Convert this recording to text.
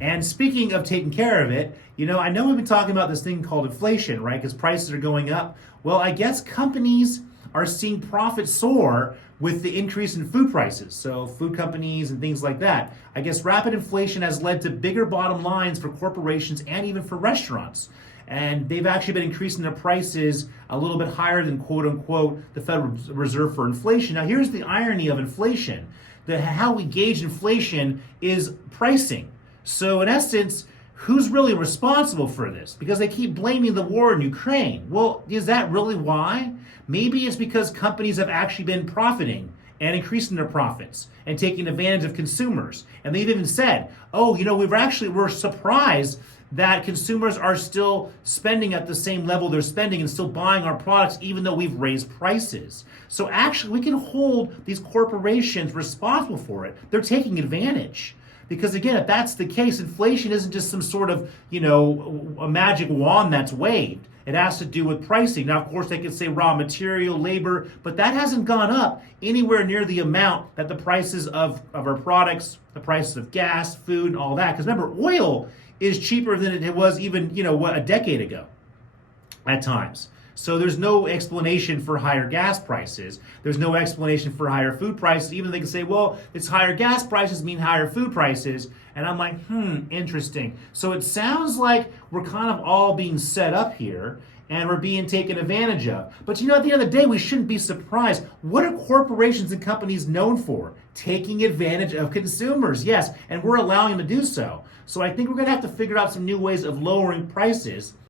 And speaking of taking care of it, I know we've been talking about this thing called inflation, right? Because prices are going up. Well, I guess companies are seeing profits soar with the increase in food prices. So, food companies and things like that. I guess rapid inflation has led to bigger bottom lines for corporations and even for restaurants. And they've actually been increasing their prices a little bit higher than quote unquote the Federal Reserve for inflation. Now, here's the irony of inflation: how we gauge inflation is pricing. So, in essence, who's really responsible for this? Because they keep blaming the war in Ukraine. Well, is that really why? Maybe it's because companies have actually been profiting and increasing their profits and taking advantage of consumers. And they've even said, oh, we're surprised that consumers are still spending at the same level they're spending and still buying our products even though we've raised prices. So actually, we can hold these corporations responsible for it. They're taking advantage. Because again, if that's the case, inflation isn't just some sort of, a magic wand that's waved. It has to do with pricing. Now, of course, they could say raw material, labor, but that hasn't gone up anywhere near the amount that the prices of our products, the prices of gas, food, and all that. Because remember, oil is cheaper than it was even, a decade ago at times. So there's no explanation for higher gas prices. There's no explanation for higher food prices. Even they can say, well, it's higher gas prices mean higher food prices. And I'm like, interesting. So it sounds like we're kind of all being set up here and we're being taken advantage of. But at the end of the day, we shouldn't be surprised. What are corporations and companies known for? Taking advantage of consumers, yes, and we're allowing them to do so. So I think we're going to have to figure out some new ways of lowering prices